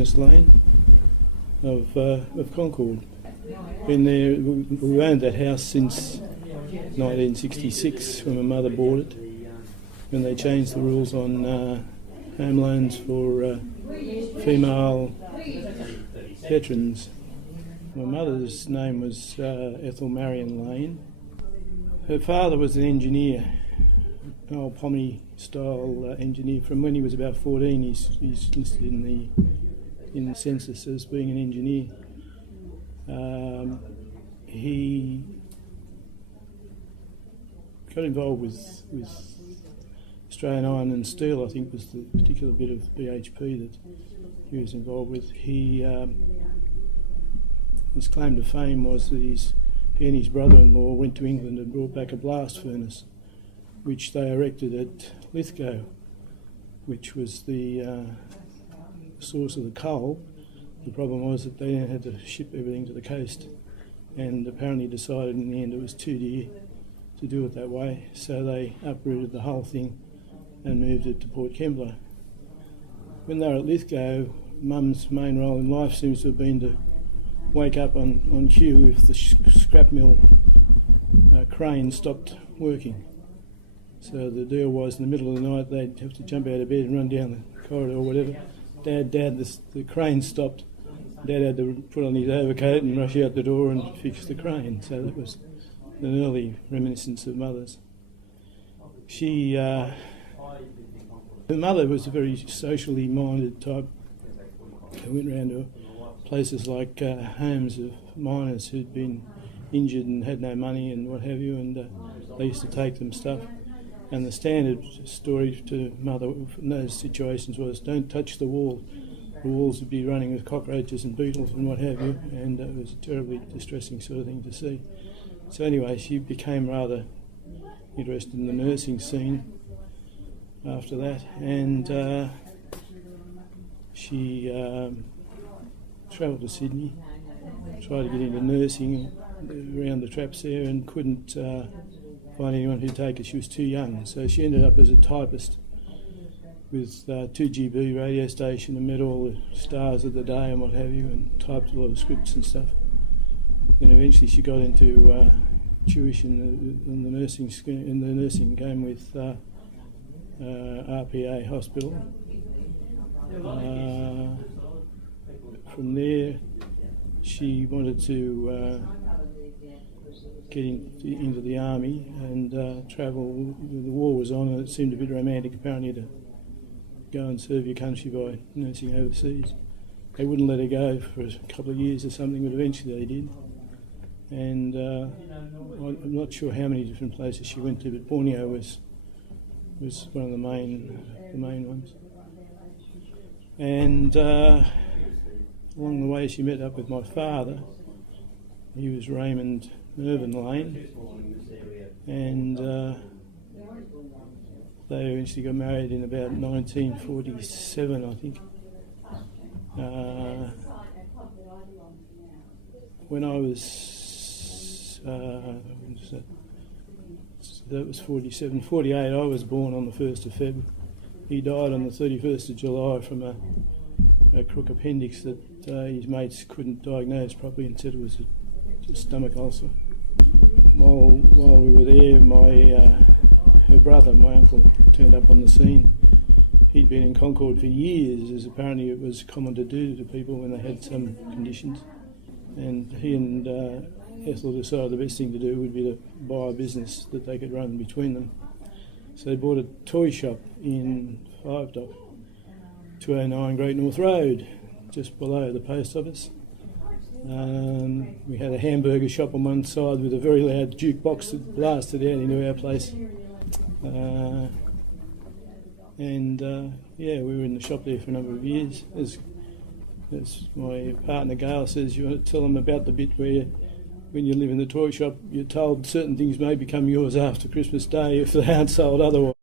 Furnace Lane of Concord. Been there. We owned that house since 1966 when my mother bought it, when they changed the rules on home loans for female veterans. My mother's name was Ethel Marion Lane. Her father was an engineer, an old Pommy style engineer. From when he was about 14, he's listed in the census as being an engineer. He got involved with Australian Iron and Steel, I think was the particular bit of BHP that he was involved with. His claim to fame was that he and his brother-in-law went to England and brought back a blast furnace, which they erected at Lithgow, which was the source of the coal. The problem was that they had to ship everything to the coast, and apparently decided in the end it was too dear to do it that way, so they uprooted the whole thing and moved it to Port Kembla. When they were at Lithgow, Mum's main role in life seems to have been to wake up on cue if the scrap mill crane stopped working. So the deal was in the middle of the night they'd have to jump out of bed and run down the corridor or whatever. Dad, the crane stopped. Dad had to put on his overcoat and rush out the door and fix the crane. So that was an early reminiscence of Mother's. Her mother was a very socially minded type who went round to places like homes of miners who'd been injured and had no money and what have you, and they used to take them stuff. And the standard story to Mother in those situations was, don't touch the wall. The walls would be running with cockroaches and beetles and what have you, and it was a terribly distressing sort of thing to see. So anyway, she became rather interested in the nursing scene after that, and she travelled to Sydney, tried to get into nursing around the traps there, and couldn't find anyone who'd take her. She was too young, so she ended up as a typist with 2GB radio station and met all the stars of the day and what have you, and typed a lot of scripts and stuff. Then eventually she got into tuition in the nursing game with RPA Hospital. From there, she wanted to get into the army and travel. The war was on, and it seemed a bit romantic, apparently, to go and serve your country by nursing overseas. They wouldn't let her go for a couple of years or something, but eventually they did. And I'm not sure how many different places she went to, but Borneo was one of the main ones. And along the way she met up with my father. He was Raymond Lane, and they eventually got married in about 1947, I think. When I was, that was 47, 48, I was born on the 1st of Feb. He died on the 31st of July from a crook appendix that his mates couldn't diagnose properly and said it was a stomach ulcer. While we were there, her brother, my uncle, turned up on the scene. He'd been in Concord for years, as apparently it was common to do to people when they had some conditions. And he and Ethel decided the best thing to do would be to buy a business that they could run between them. So they bought a toy shop in 5 Dock, 209 Great North Road, just below the post office. We had a hamburger shop on one side with a very loud jukebox that blasted out into our place. We were in the shop there for a number of years. As my partner Gail says, you want to tell them about the bit where when you live in the toy shop, you're told certain things may become yours after Christmas Day if they aren't sold otherwise.